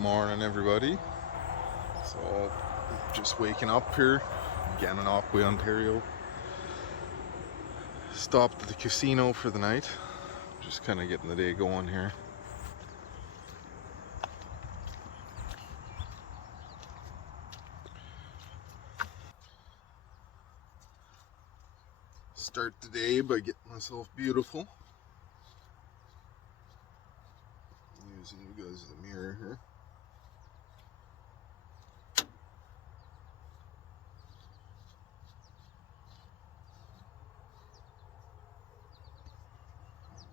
Morning, everybody. So, just waking up here, Gananoque, Ontario. Stopped at the casino for the night. Just kind of getting the day going here. Start the day by getting myself beautiful. Using you guys as a mirror here.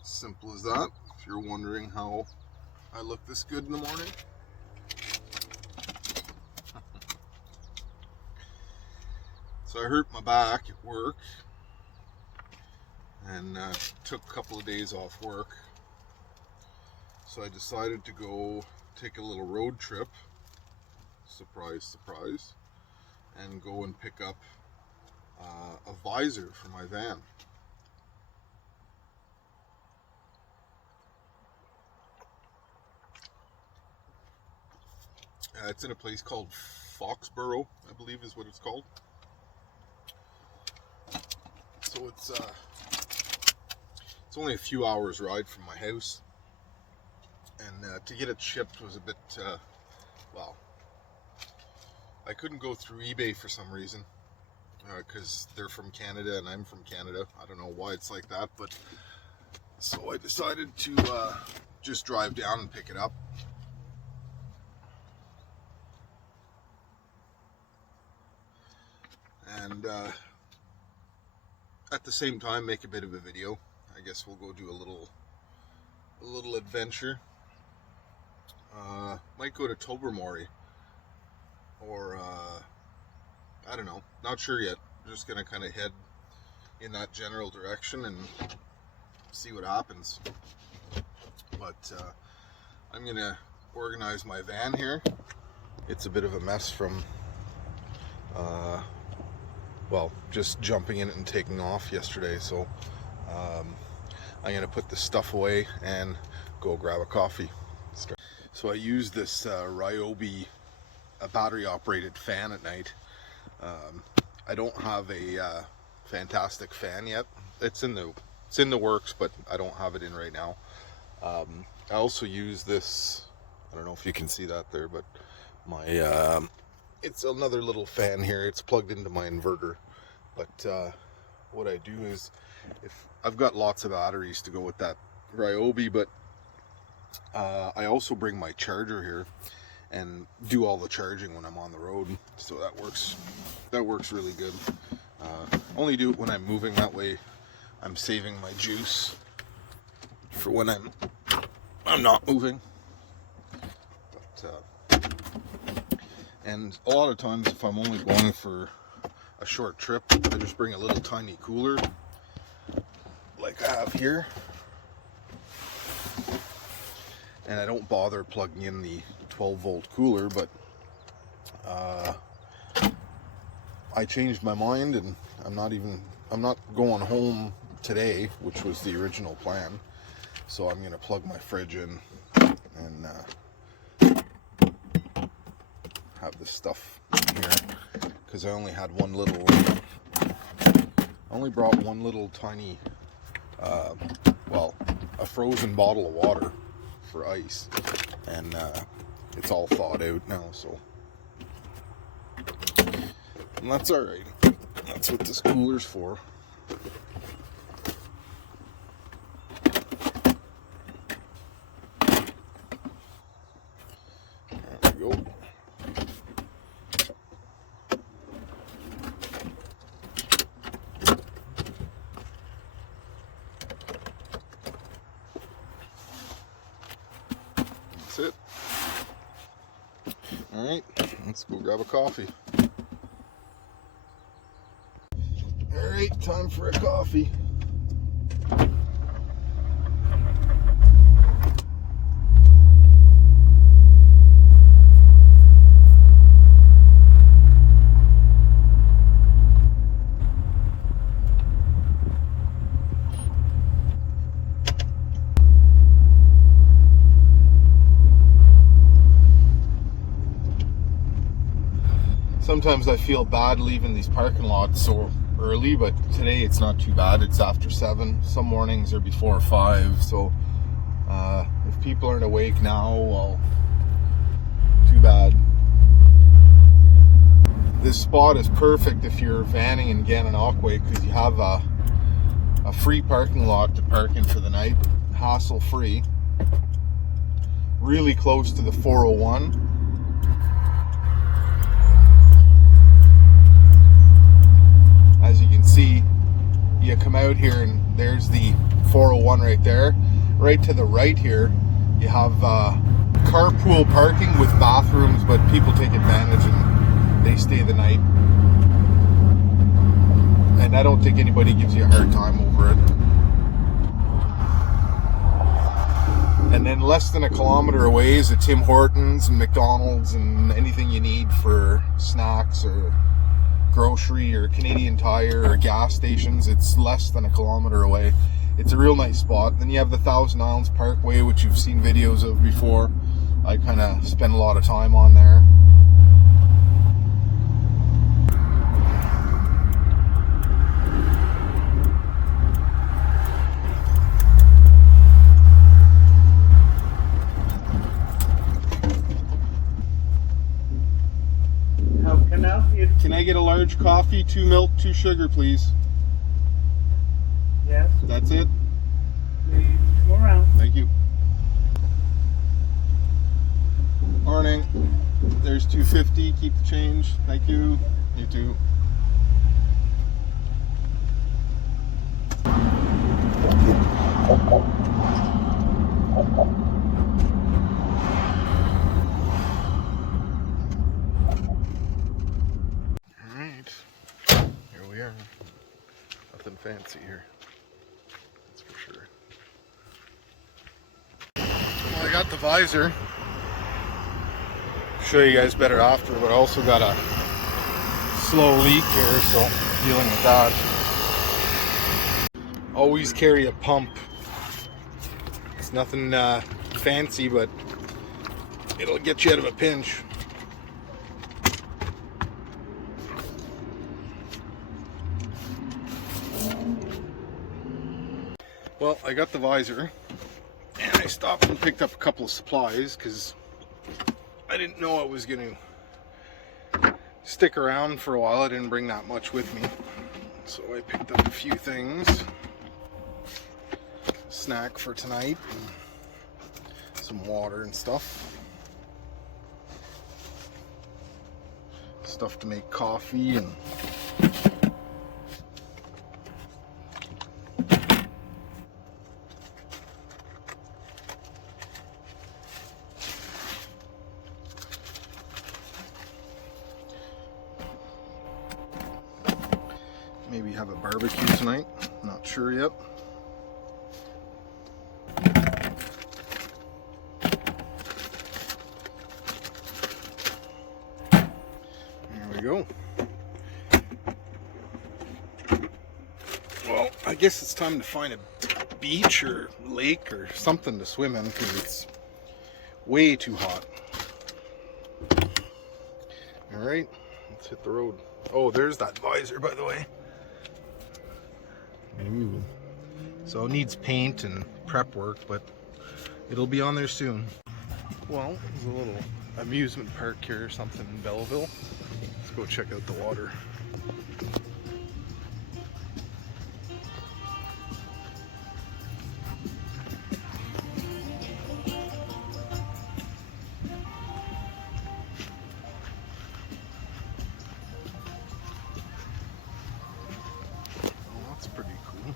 Simple as that. If you're wondering how I look this good in the morning. So I hurt my back at work and took a couple of days off work. So I decided to go take a little road trip, surprise, surprise, and go and pick up a visor for my van. It's in a place called Foxboro, I believe is what it's called. So it's only a few hours ride from my house, and to get it shipped was a bit, well, I couldn't go through eBay for some reason, because they're from Canada and I'm from Canada. I don't know why it's like that, but so I decided to just drive down and pick it up. And at the same time make a bit of a video. I guess we'll go do a little adventure. Might go to Tobermory, or I don't know, not sure yet. Just gonna kind of head in that general direction and see what happens. But I'm gonna organize my van here. It's a bit of a mess from well, just jumping in it and taking off yesterday, so I'm gonna put this stuff away and go grab a coffee. So I use this Ryobi battery operated fan at night. I don't have a fantastic fan yet. It's in the works, but I don't have it in right now. I also use this, I don't know if you can see that there, but my it's another little fan here. It's plugged into my inverter, but what I do is, if I've got lots of batteries to go with that Ryobi, but I also bring my charger here and do all the charging when I'm on the road, so that works really good. Only do it when I'm moving, that way I'm saving my juice for when I'm not moving. But and a lot of times, if I'm only going for a short trip, I just bring a little tiny cooler like I have here, and I don't bother plugging in the 12-volt cooler. But I changed my mind, and I'm not going home today, which was the original plan. So I'm gonna plug my fridge in and have this stuff here, because I only had brought one little tiny, well, a frozen bottle of water for ice, and it's all thawed out now, so, and that's alright. That's what this cooler's for. There we go. That's it. Alright, let's go grab a coffee. Alright, time for a coffee. Sometimes I feel bad leaving these parking lots so early, but today it's not too bad. It's after 7. Some mornings are before 5, so if people aren't awake now, well, too bad. This spot is perfect if you're vanning in Gananoque because you have a free parking lot to park in for the night, hassle free, really close to the 401. As you can see, you come out here and there's the 401 right there. Right to the right here, you have carpool parking with bathrooms, but people take advantage and they stay the night. And I don't think anybody gives you a hard time over it. And then less than a kilometer away is a Tim Hortons and McDonald's and anything you need for snacks or grocery or Canadian Tire or gas stations. It's less than a kilometer away. It's a real nice spot. Then you have the Thousand Islands Parkway, which you've seen videos of before. I kind of spend a lot of time on there. How can I help you? Can I get a large coffee, 2 milk, 2 sugar, please? Yes, That's it? please go around. Thank you. Morning. There's $2.50. Keep the change. Thank you. You too. Alright. Here we are. Nothing fancy here. That's for sure. Well, I got the visor. Show you guys better after, but I also got a slow leak here, so dealing with that. Always carry a pump. It's nothing fancy, but it'll get you out of a pinch. Well, I got the visor, and I stopped and picked up a couple of supplies because I didn't know I was going to stick around for a while. I didn't bring that much with me, so I picked up a few things. Snack for tonight, and some water and stuff. Stuff to make coffee and maybe have a barbecue tonight. Not sure yet. There we go. Well, I guess it's time to find a beach or lake or something to swim in because it's way too hot. Alright, let's hit the road. Oh, there's that visor, by the way. Ooh. So it needs paint and prep work, but it'll be on there soon. Well, there's a little amusement park here or something in Belleville. Let's go check out the water. That's pretty cool.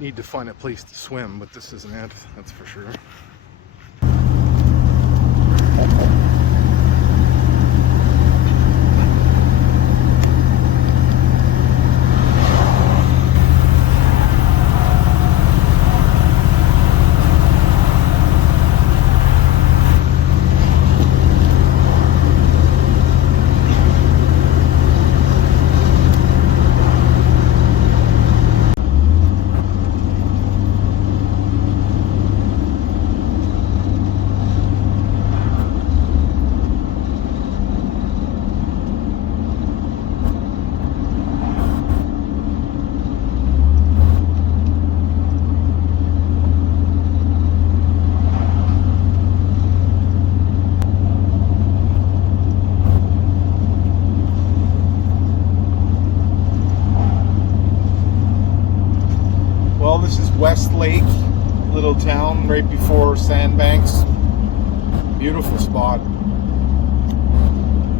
Need to find a place to swim, but this isn't it, that's for sure. Well, this is Westlake, little town right before Sandbanks. Beautiful spot.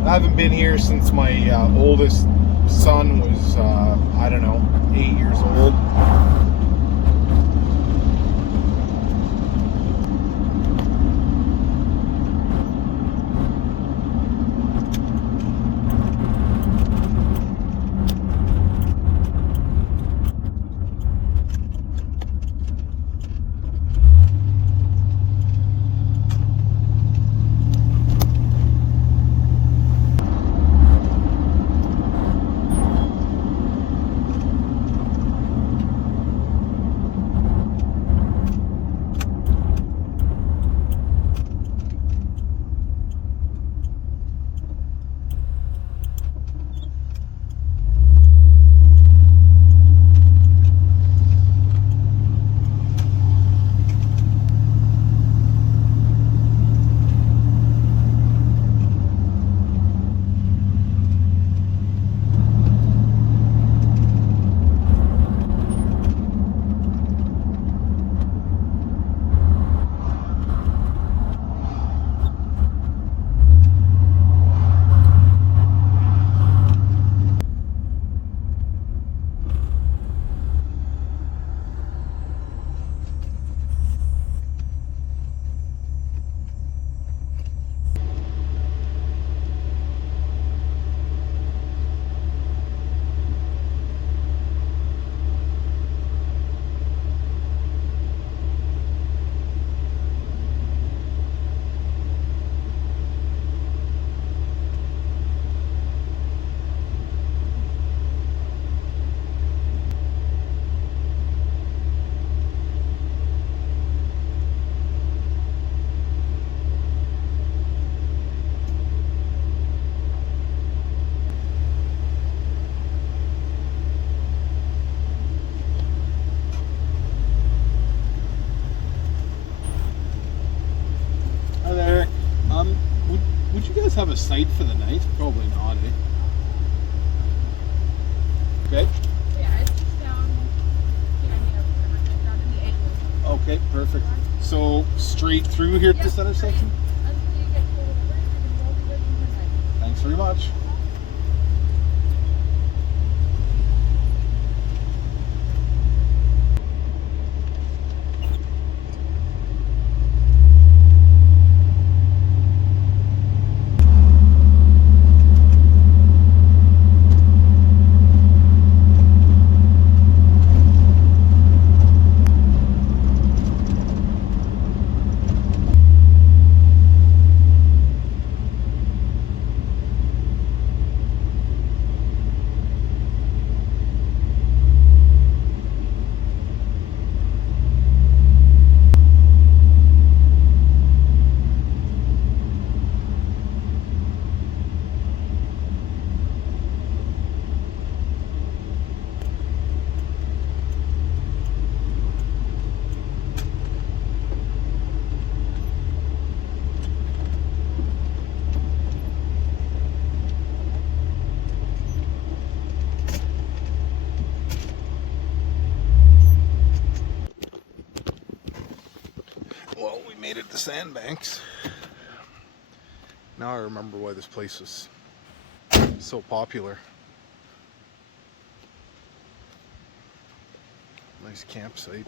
I haven't been here since my oldest son was, I don't know, 8 years old. Hi there. Would you guys have a site for the night? Probably not, eh? Okay. Yeah, it's just down here near Riverton, down in the igloo. Okay, perfect. So straight through here at Yep, this intersection? Until you get to the bridge, you can roll the bridge and turn right. Thanks very much. Well, we made it to Sandbanks. Now I remember why this place was so popular. Nice campsite.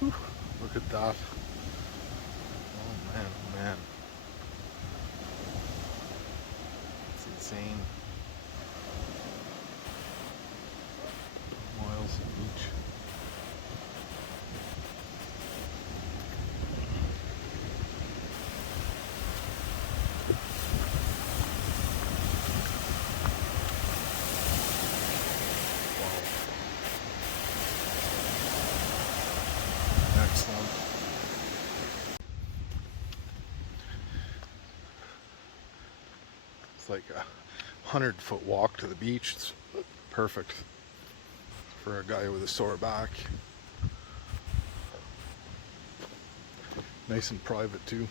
Whew, look at that. Oh man, oh man. It's insane. Miles of beach. Wow. Excellent. It's like a 100-foot walk to the beach. It's perfect for a guy with a sore back. Nice and private too.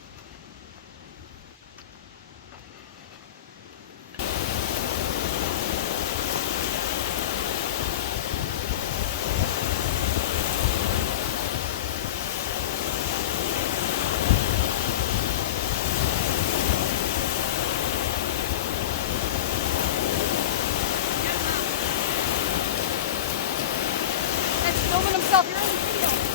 yourself. You're in the video.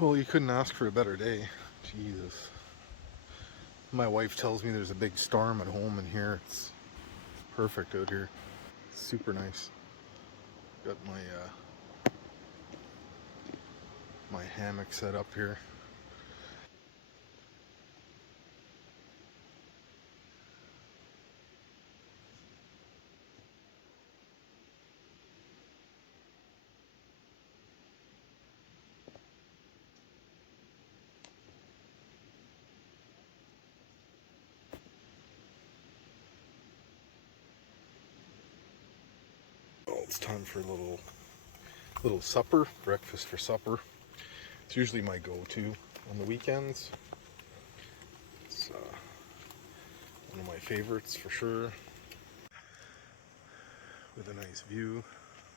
Well, you couldn't ask for a better day. Jesus. My wife tells me there's a big storm at home, and here it's perfect out here. Super nice. Got my hammock set up here. Well, it's time for a little supper, breakfast for supper. It's usually my go-to on the weekends. It's one of my favorites for sure. With a nice view,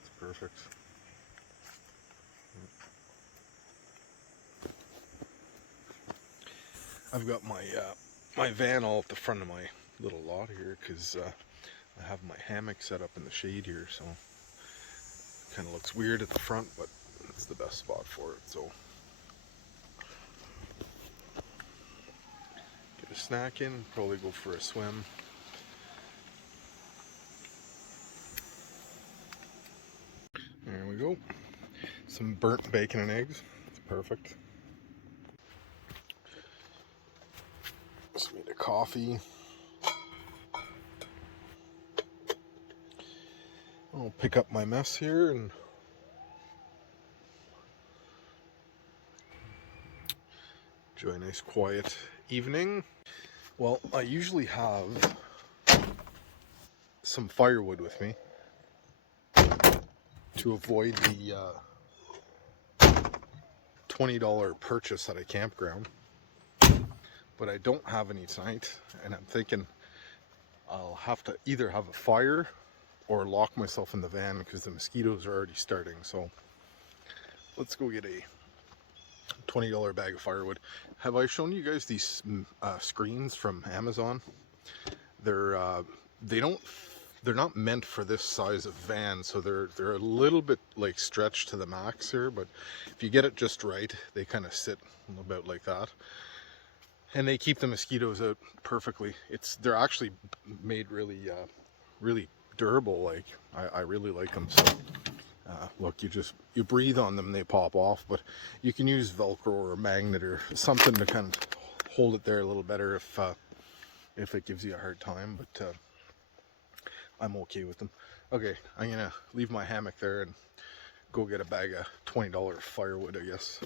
it's perfect. I've got my van all at the front of my little lot here because I have my hammock set up in the shade here, so it kind of looks weird at the front, but it's the best spot for it. So get a snack in, probably go for a swim. There we go. Some burnt bacon and eggs. It's perfect. Just made a coffee. I'll pick up my mess here and enjoy a nice quiet evening. Well, I usually have some firewood with me to avoid the $20 purchase at a campground. But I don't have any tonight, and I'm thinking I'll have to either have a fire or lock myself in the van because the mosquitoes are already starting. So let's go get a $20 bag of firewood. Have I shown you guys these screens from Amazon? They're not meant for this size of van, so they're a little bit like stretched to the max here, but if you get it just right, they kind of sit about like that. And they keep the mosquitoes out perfectly. They're actually made really durable. Like I really like them. So look, you breathe on them, they pop off. But you can use Velcro or a magnet or something to kind of hold it there a little better if it gives you a hard time. But I'm okay with them. Okay, I'm gonna leave my hammock there and go get a bag of $20 firewood, I guess.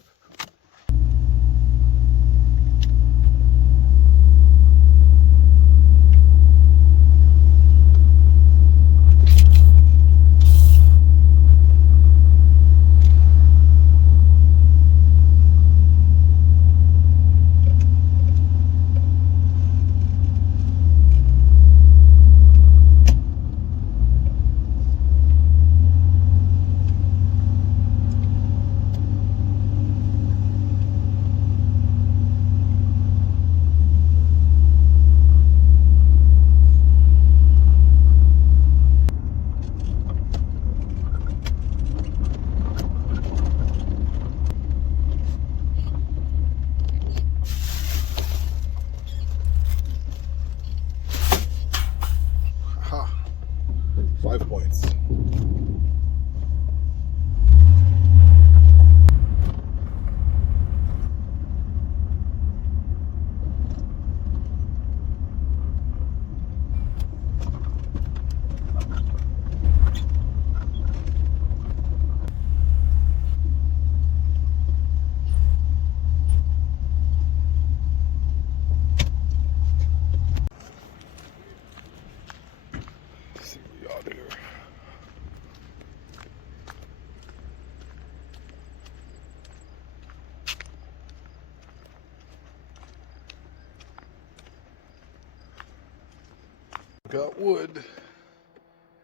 Got wood.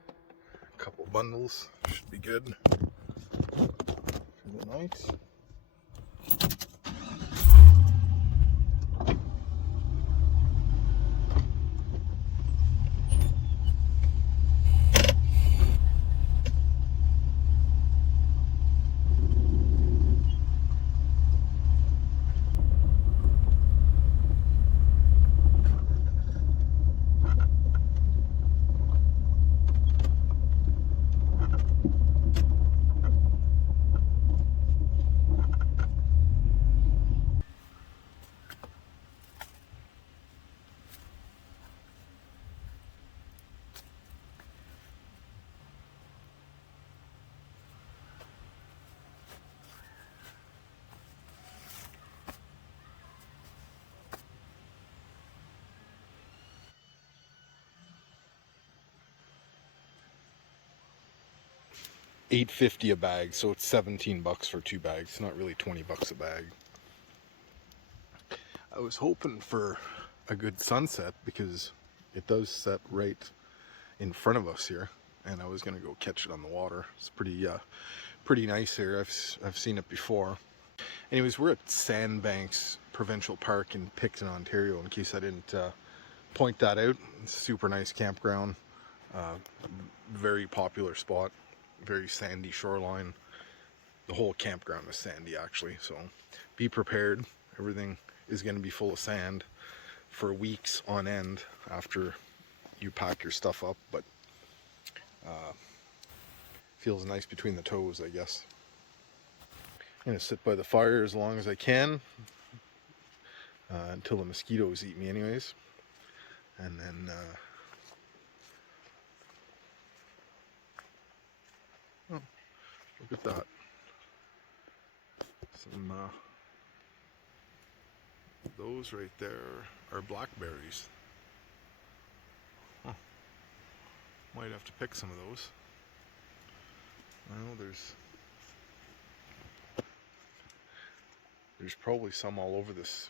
A couple bundles should be good for the night. $8.50 a bag, so it's $17 for 2 bags. Not really $20 a bag. I was hoping for a good sunset because it does set right in front of us here, and I was gonna go catch it on the water. It's pretty nice here. I've seen it before. Anyways, we're at Sandbanks Provincial Park in Picton, Ontario. In case I didn't point that out, it's a super nice campground. Very popular spot. Very sandy shoreline. The whole campground is sandy actually, so be prepared. Everything is going to be full of sand for weeks on end after you pack your stuff up, but feels nice between the toes, I guess. I'm going to sit by the fire as long as I can until the mosquitoes eat me anyways, and then oh, look at that. Some those right there are blackberries. Huh. Might have to pick some of those. Well, there's probably some all over this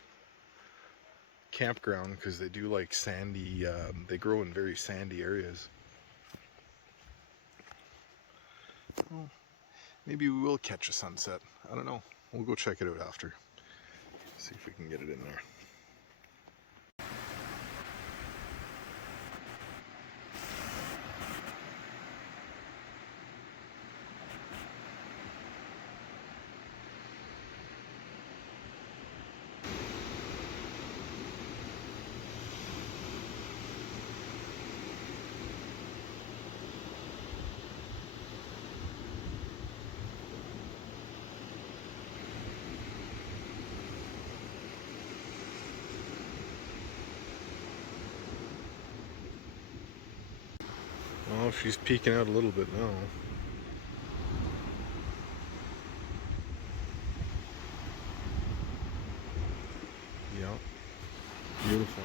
campground because they do like sandy, they grow in very sandy areas. Well, maybe we will catch a sunset. I don't know. We'll go check it out after. See if we can get it in there. Oh, she's peeking out a little bit now. Yeah, beautiful.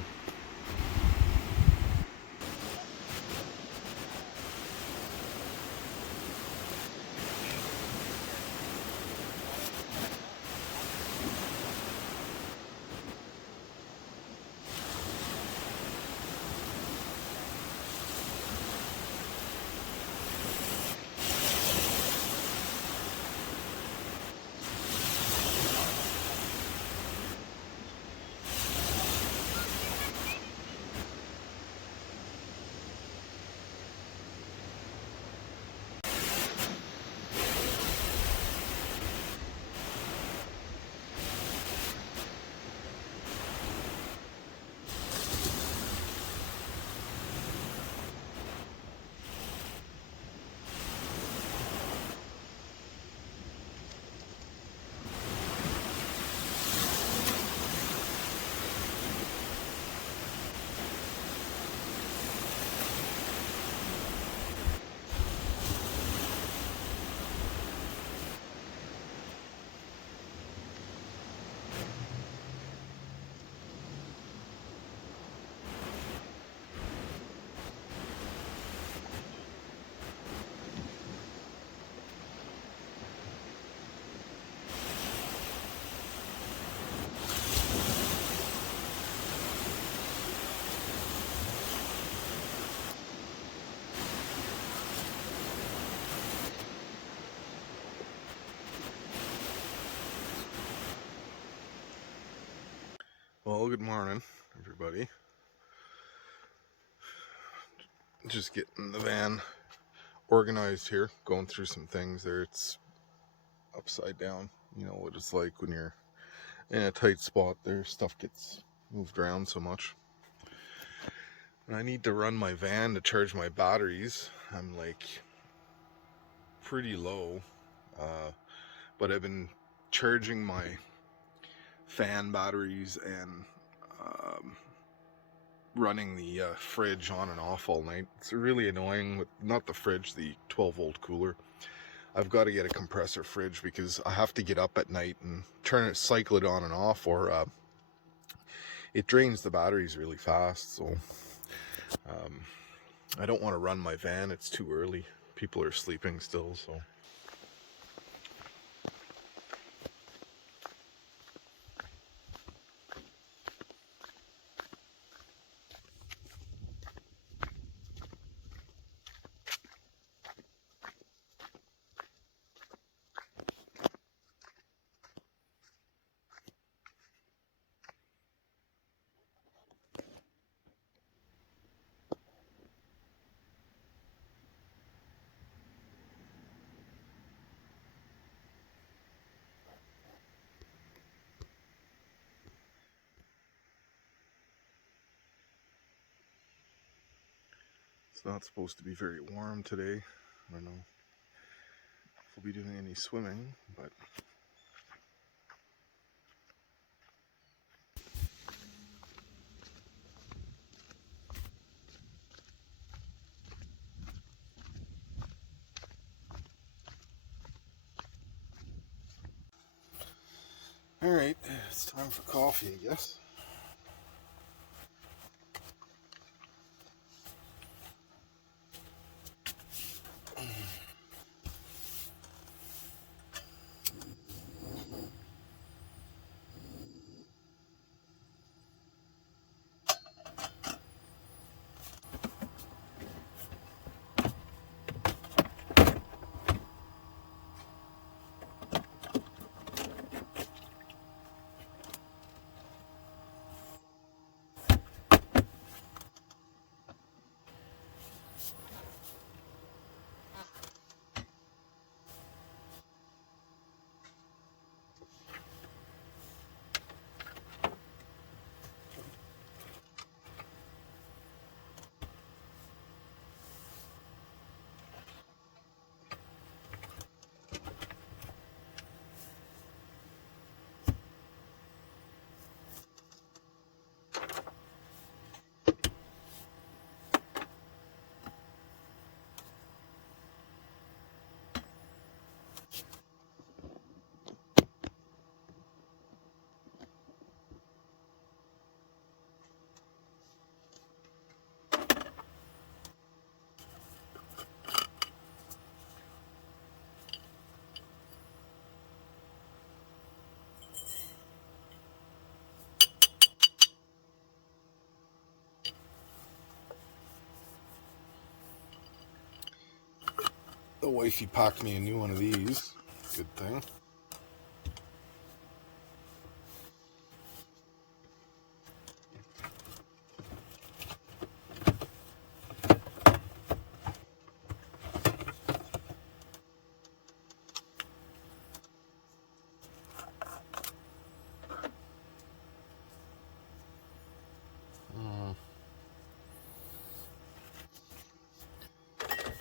Good morning, everybody. Just getting the van organized here, going through some things there. It's upside down. You know what it's like when you're in a tight spot there. Stuff gets moved around so much. And I need to run my van to charge my batteries. I'm like pretty low, but I've been charging my fan batteries and running the fridge on and off all night. It's really annoying with not the fridge, the 12-volt cooler. I've got to get a compressor fridge because I have to get up at night and cycle it on and off, or it drains the batteries really fast. So I don't want to run my van. It's too early. People are sleeping still, so. It's not supposed to be very warm today. I don't know if we'll be doing any swimming, but alright, it's time for coffee, I guess. The wifey packed me a new one of these. Good thing.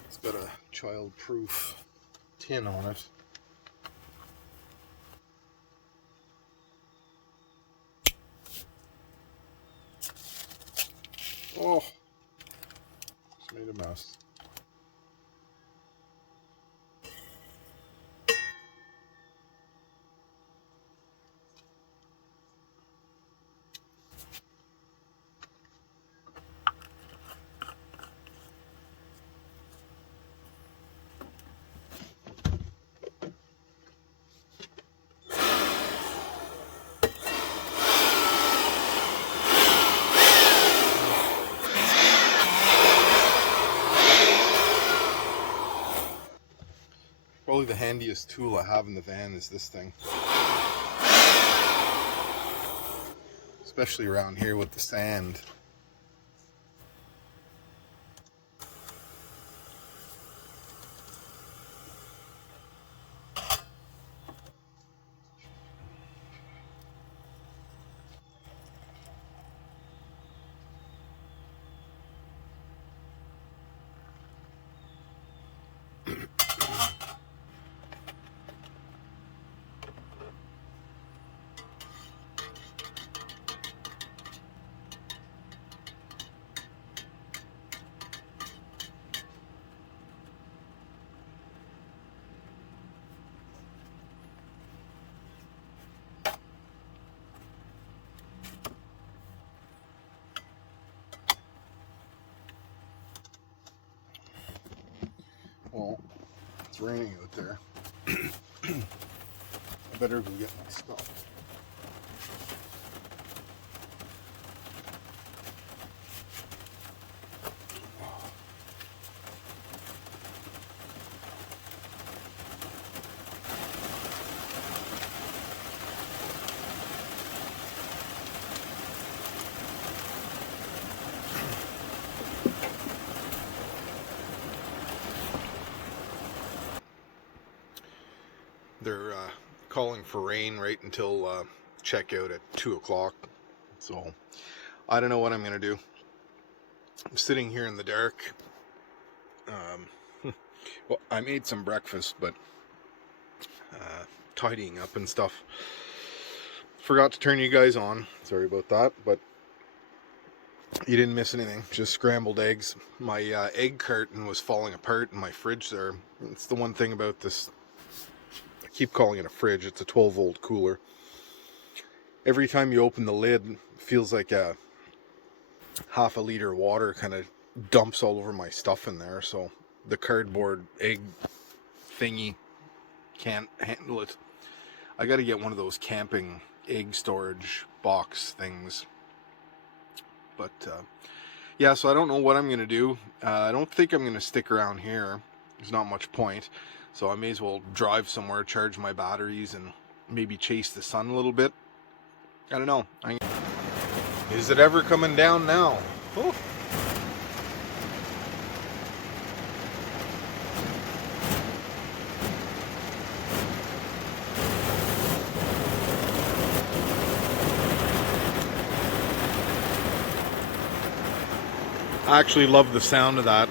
It's got a child-proof tin on it. Oh, just made a mess. Probably the handiest tool I have in the van is this thing. especially around here with the sand. Well, it's raining out there. I better go get my stuff. They're calling for rain right until checkout at 2 o'clock. So I don't know what I'm going to do. I'm sitting here in the dark. Well, I made some breakfast, but tidying up and stuff. Forgot to turn you guys on. Sorry about that, but you didn't miss anything. Just scrambled eggs. My egg carton was falling apart in my fridge there. It's the one thing about this. I keep calling it a fridge. It's a 12-volt cooler. Every time you open the lid, it feels like a half a liter of water kind of dumps all over my stuff in there. So the cardboard egg thingy can't handle it. I got to get one of those camping egg storage box things. But yeah, so I don't know what I'm going to do. I don't think I'm going to stick around here. There's not much point. So I may as well drive somewhere, charge my batteries, and maybe chase the sun a little bit. I don't know. Is it ever coming down now? Oh. I actually love the sound of that.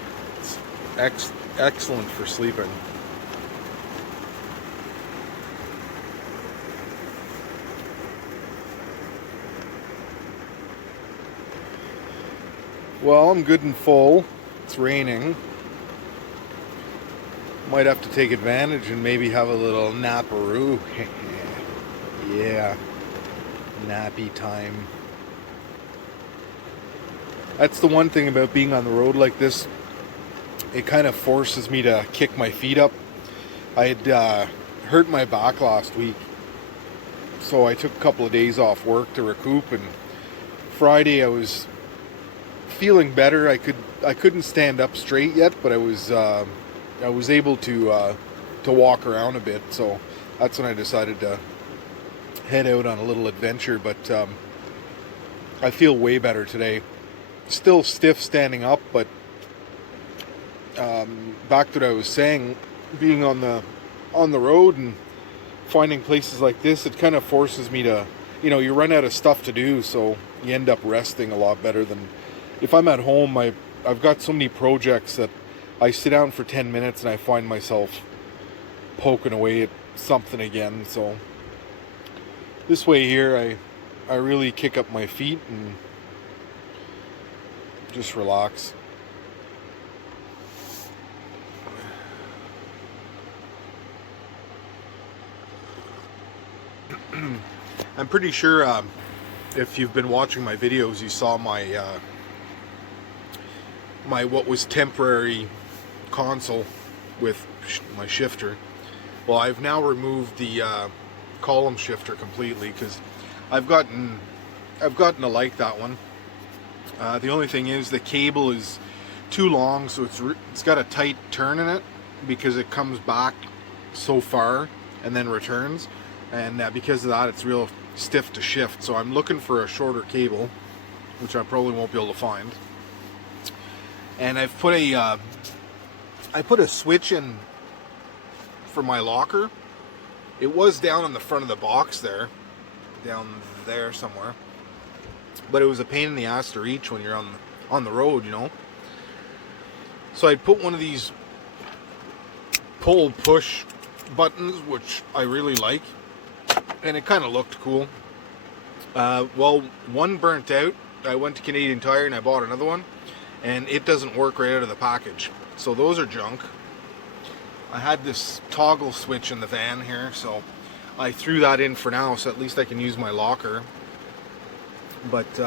It's excellent for sleeping. Well, I'm good and full. It's raining. Might have to take advantage and maybe have a little naparoo. Yeah, nappy time. That's the one thing about being on the road like this. It kind of forces me to kick my feet up. I had hurt my back last week, so I took a couple of days off work to recoup, and Friday I was feeling better. I couldn't stand up straight yet, but I was able to walk around a bit. So that's when I decided to head out on a little adventure. But I feel way better today. Still stiff standing up, but back to what I was saying, being on the road and finding places like this, it kind of forces me to, you run out of stuff to do, so you end up resting a lot better than if I'm at home. I've got so many projects that I sit down for 10 minutes and I find myself poking away at something again. So this way here, I really kick up my feet and just relax. I'm pretty sure if you've been watching my videos, you saw my what was temporary console with my shifter. Well, I've now removed the column shifter completely because I've gotten to like that one. The only thing is the cable is too long, so it's got a tight turn in it because it comes back so far and then returns. and because of that it's real stiff to shift. So I'm looking for a shorter cable, which I probably won't be able to find. And I've put a I put a switch in for my locker. It was down in the front of the box there, down there somewhere, but it was a pain in the ass to reach when you're on the road, you know. So I put one of these pull push buttons, which I really like, and it kind of looked cool. Well, one burnt out. I went to Canadian Tire and I bought another one, and it doesn't work right out of the package. So those are junk. I had this toggle switch in the van here, so I threw that in for now, so at least I can use my locker. But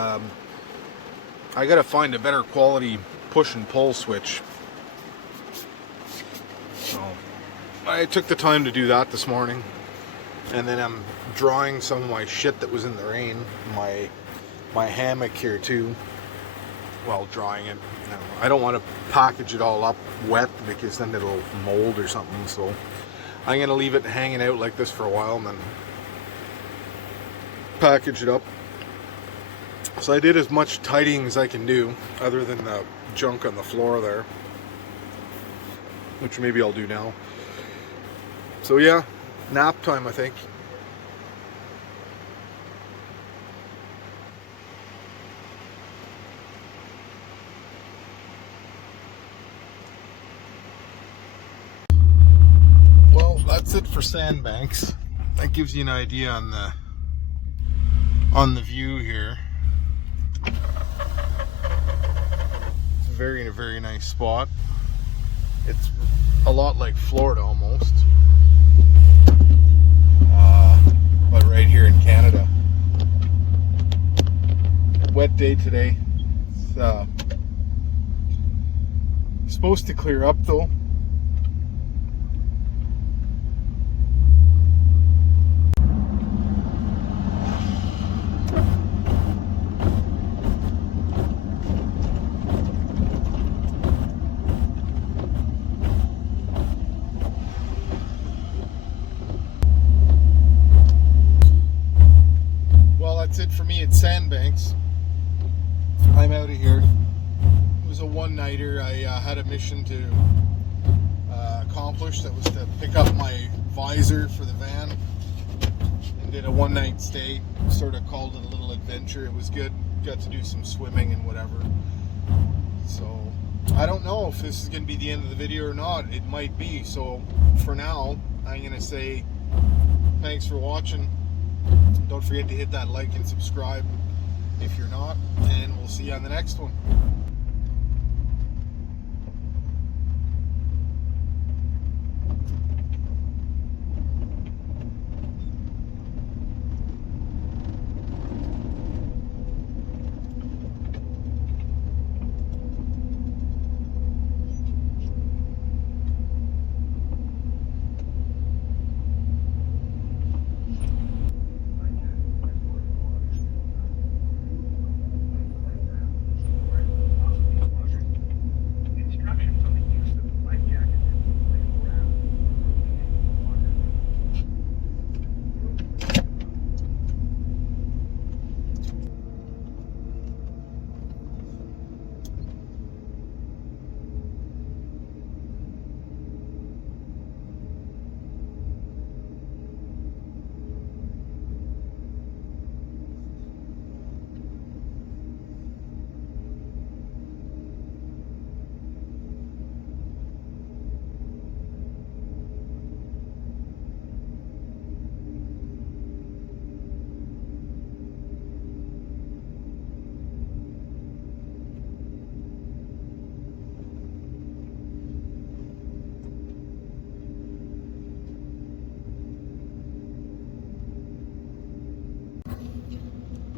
I gotta find a better quality push and pull switch. So I took the time to do that this morning, and then I'm drying some of my shit that was in the rain, my hammock here too. Well, drying it. I don't want to package it all up wet because then it'll mold or something, so I'm gonna leave it hanging out like this for a while and then package it up. So I did as much tidying as I can do, other than the junk on the floor there, which maybe I'll do now. So yeah, nap time I think. Well, that's it for Sandbanks. That gives you an idea on the view here. It's a very nice spot. It's a lot like Florida almost, but right here in Canada. Wet day today. It's supposed to clear up though. That's it for me at Sandbanks. I'm out of here. It was a one-nighter. I had a mission to accomplish. That was to pick up my visor for the van, and did a one-night stay. Sort of called it a little adventure. It was good. Got to do some swimming and whatever. So I don't know if this is going to be the end of the video or not. It might be. So for now, I'm going to say thanks for watching. Don't forget to hit that like and subscribe if you're not, and we'll see you on the next one.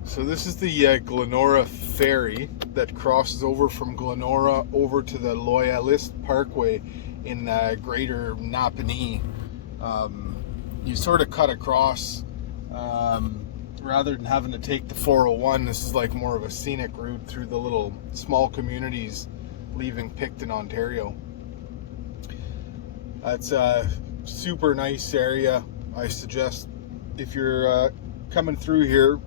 So this is the Glenora ferry that crosses over from Glenora over to the Loyalist Parkway in Greater Napanee. You sort of cut across rather than having to take the 401. This is like more of a scenic route through the little small communities leaving Picton, Ontario. That's a super nice area. I suggest if you're coming through here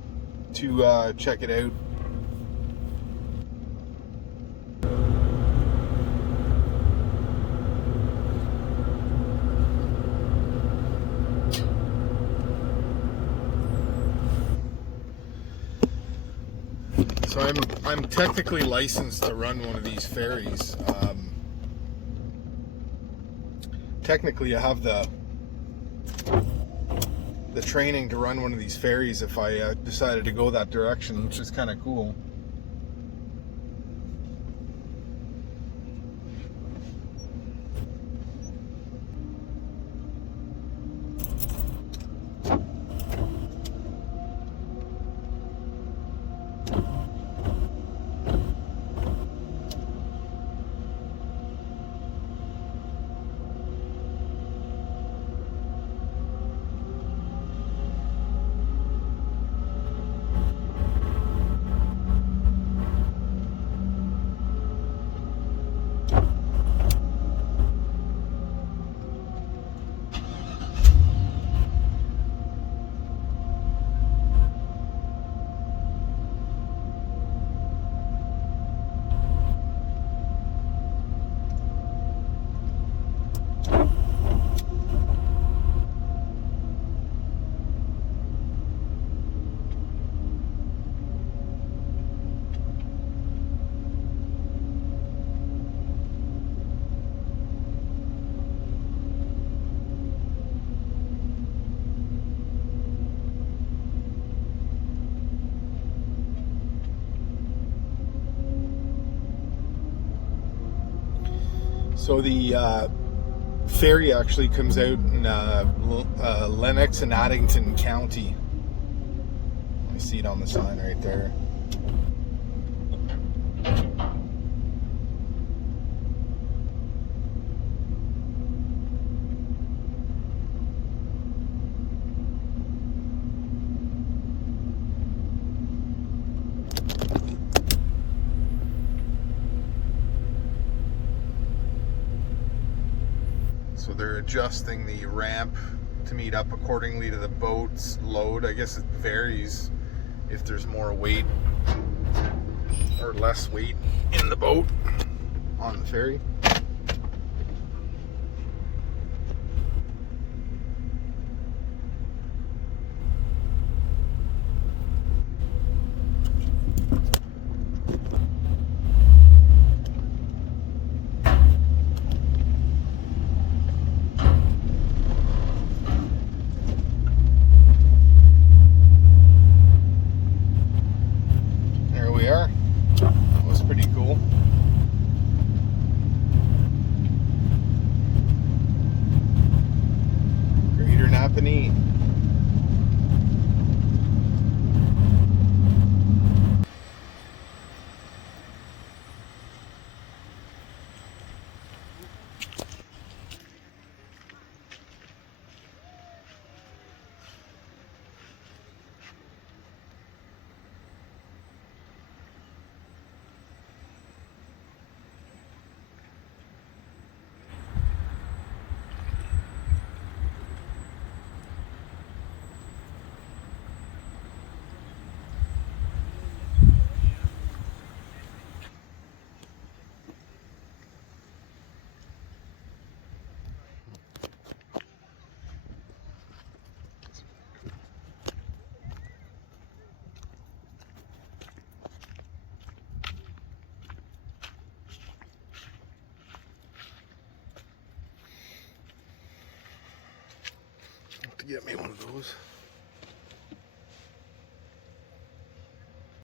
to check it out. So I'm technically licensed to run one of these ferries. Technically, I have the training to run one of these ferries if I decided to go that direction, which is kind of cool. So the ferry actually comes out in Lennox and Addington County. I see it on the sign right there. So they're adjusting the ramp to meet up accordingly to the boat's load. I guess it varies if there's more weight or less weight in the boat on the ferry. There we are. That was pretty cool. Greater Napanee. To get me one of those.